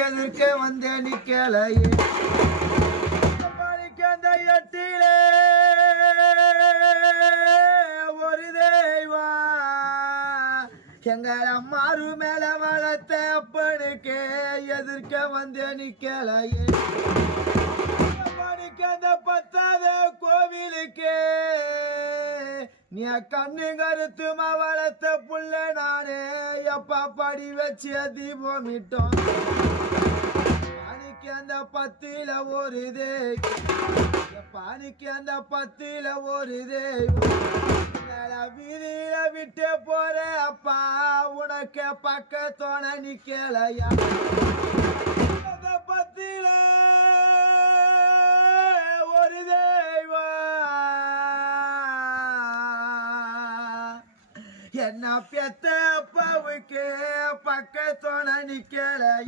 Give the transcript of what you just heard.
எதிர்க்க வந்த நிக்கலையே அந்த எட்டிலே ஒரு தெய்வா எங்கள் அம்மாரு மேல வளர்த்த அப்பனுக்கு எதிர்க்க வந்து நிக்கலையே அந்த பத்தாத கோவிலுக்கு நீ கண்ணு கருத்துமா வளர்த்த புள்ள நானே எப்பா படி வச்சு தீபமிட்டோம் பானிக்கு அந்த பத்தில ஒரு பானிக்கு அந்த பத்தில ஒரு வீதியில விட்டு போற அப்பா உனக்கு பக்கத்தோன நிக்கலையா அந்த பத்தில ஒரு என்ன பெத்த அப்பாவுக்கு பக்கத்தோன நிக்கலையா